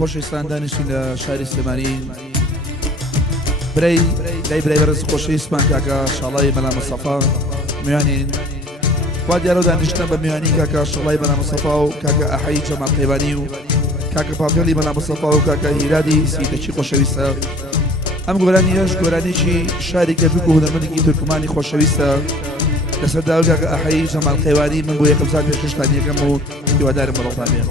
خۆشەویستان دانیشتین لە شاری سلێمانی برەی لای برای بەرز خۆشەویستمان کاکە شاڵای مەلا مەستەفا میوانین وا دیارە دانیشتن بە میوانی کاکە شاڵای مەلا مەستەفا و کاکە ئەحەی جەمال قەیبانی و کاکە پاپێڵی مەلا مەستەفا و کاکە هیرادی سیدەچی خۆشەویستە ئەم گۆرانیەش گۆرانێکی شاری کەرکک و هونەرمەندێکی تورکمانی خۆشەویستە لەسەردا و کاکە ئەحەی جەمال قەیبانی من بۆ یەکەم جار پێشکەشتان یەکەم و هیوادارم بەڕۆڵتان بێ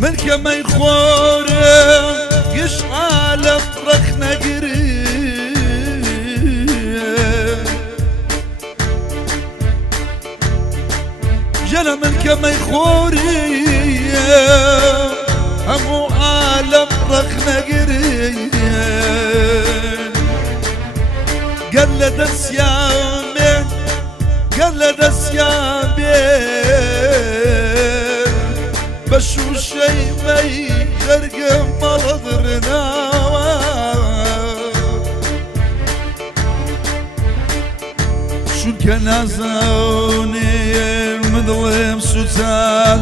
من كما يخور يشعل فرخنا قري جلا من كما يخور همو عالم رخنا قري قلد السيامي قلد السيامي بشو شي مي غرق ملضرنا شو كان عزوني مظلم سوتان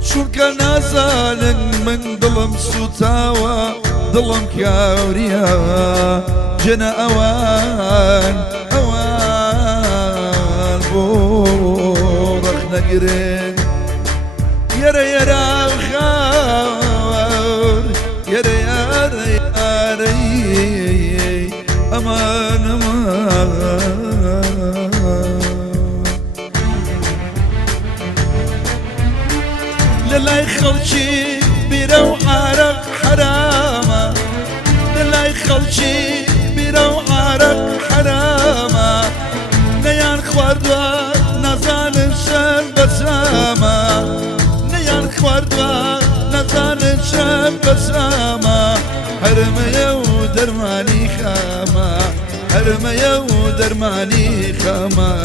شو كان عزالك من ظلم سوتاوى ظلم كاوريا جنا اوان رخنا قرين يرى يرى خاور يرى يرى يرى أمان أمان للا يخلشي بيرو عرق حرامة للا يخلشي بيرو عرق حرامة نيان خواردوا نزان شم بسامة نيان خواردوا نزان شم بسامة هرم يو درماني خاما هرم يو درماني خاما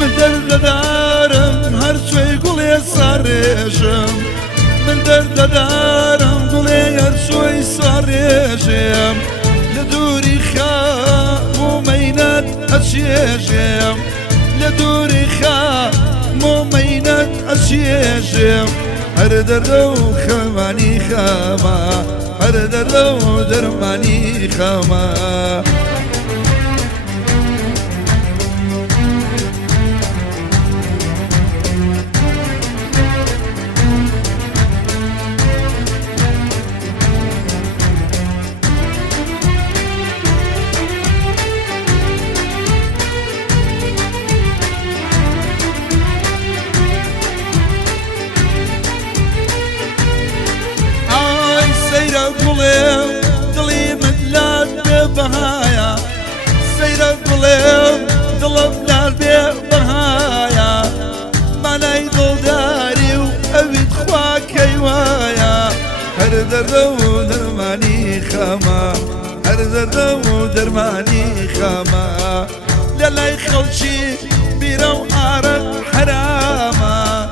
من دردارم هر شوي قولي صاريشم من دردارم قولي هر شوي صاريشم لدوري خام ومينات أشيشم لدوري خام ومينات أشيشم هر دردو خماني خاما هر دردو درماني خاما دلي مدلات ببهايا سيرة قليم دلم لال ببهايا ماناي دل داري وأبيد خواك ايوايا هر دردو درماني خاما هر دردو درماني خاما للا يخلشي بيرو عرق حراما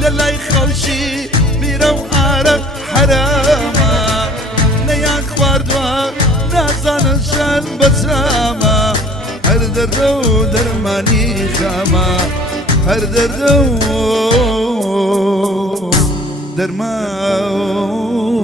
للا يخلشي بيرو عرق حراما نيان خواردوا نازان شان بساما هر دردو درماني خاما هر دردو دەرمان